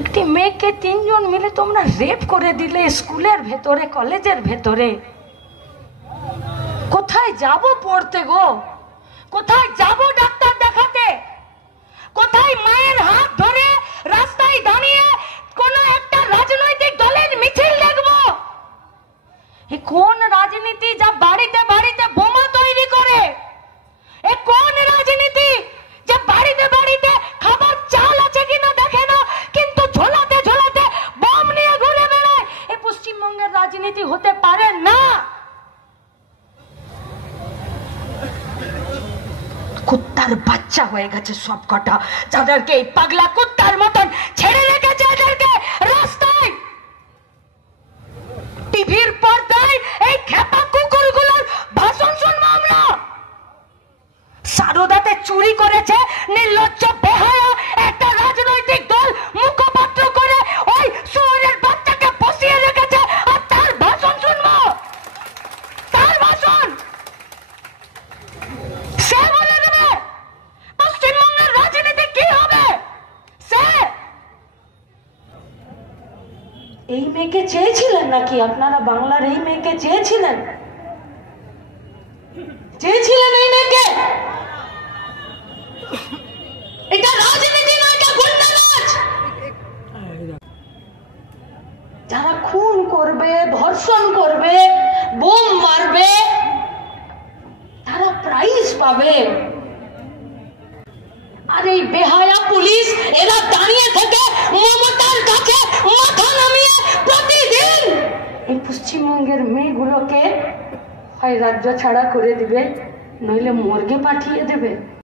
একটি মেয়েকে তিনজন মিলে তোমরা রেপ করে দিলে স্কুলের ভেতরে, কলেজের ভেতরে। কোথায় যাব পড়তে গো? কোথায় যাব ডাক্তার দেখাতে? কোথায় মায়ের হাত ধরে রাস্তায় দাঁড়িয়ে কোন একটা রাজনৈতিক দলের মিছিল দেখবো? এ কোন রাজনীতি যা বাড়িতে বাড়িতে বোমা তৈরি করে? এ কোন রাজনীতি যে বাড়িতে বাড়িতে খাবার চাল আছে কিনা দেখে না, কিন্তু ঝোলাতে ঝোলাতে বোম নিয়ে ঘুরে বেড়ায়? এ পশ্চিমবঙ্গের রাজনীতি হতে পারে না। কুত্তার বাচ্চা হয়ে গেছে সব কটা, যাদেরকে এই পাগলা কুত্তার মতন ছেড়ে রেখেছে এদেরকে রাস্তায়। টিভির পর্দায় এই খেপা কুকুরগুলোর ভাষণ শুনবো আমরা। সারদাতে চুরি করেছে নির্লজ্জ বেহায়া একটা রাজনৈতিক দল মুখপাত্র করে ওই শহরের বাচ্চাকে বসিয়ে রেখেছে, আর তার ভাষণ শুনবো? তার ভাষণ সে বলে দেবে পশ্চিমবঙ্গের রাজনীতি কি হবে। সে এই মেয়েকে চেয়েছিলেন নাকি আপনারা? বাংলার এই মেয়েকে চেয়েছিলেন? চেয়েছিলেন এই মেয়েকে? এটা রাজনীতি নয়, এটা গুন্ডারাজ। যারা খুন করবে, ধর্ষণ করবে, বোম মারবে, তারা প্রাইজ পাবে। আর এই বেহায়া পুলিশ এরা দাঁড়িয়ে থেকে মমতার কাছে মাথা নামিয়ে প্রতিদিন এই পশ্চিমবঙ্গের মেয়েগুলোকে হয় রাজ্য ছাড়া করে দিবে, নইলে মর্গে পাঠিয়ে দেবে।